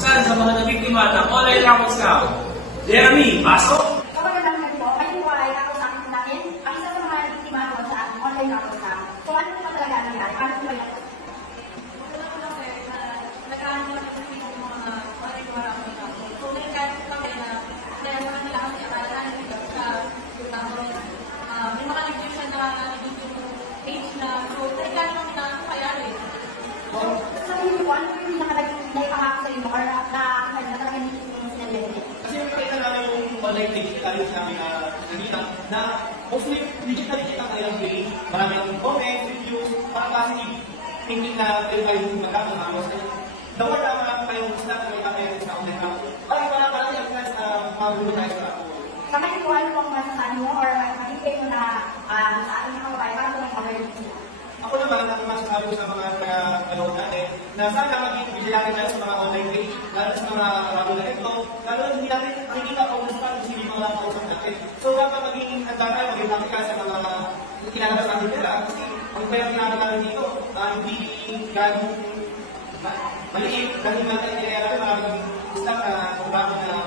saan sa mga nabiktima ng online raffle scam. Jeremy, pasok! Kapag nagdamag po, may buhay ako sa akin natin, ang isa sa mga nabiktima doon sa ating online raffle scam. So ano po ba talaga nangyari? Paano po ba yan? Sabihin mo, ano po yung naipangako sa inyo or na talaga hindi yung sinabi? Kasi nakita namin yung online digital namin na nakita na mostly digital kita ang ilang page, maraming comments, reviews, parang positive thinking na kayo magkakamawas. The word na marami kayong gusto na may kami sa online account. Parang yung plans na magulo tayo sa ako. Sa ngayon po, ano po ang masasabi mo or mag-ibig mo na sa ating mga kababayan para po may awareness nila? Ako naman, ang masasabi ko sa mga nanood natin, na sana maging vigilante tayo sa mga online page, lalo sa mga raffle na ito, lalo hindi natin nakikita kung gusto natin hindi mga kausap natin. So, dapat maging handa tayo, maging laki ka sa mga kinalabas natin nila, kasi ang pera natin dito, hindi gano'ng maliit, dahil natin kaya maraming gusto na kung bakit na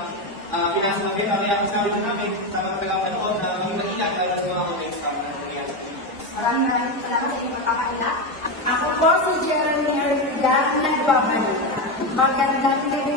pinasa ng pera. Kaya kung sabi namin sa mga tagapanood na maging maingat dahil sa mga online scam na nangyayari. Maraming salamat sa inyong pagpapaila. Ako po si Jeremy Herrera, nagbabalik. Magandang gabi.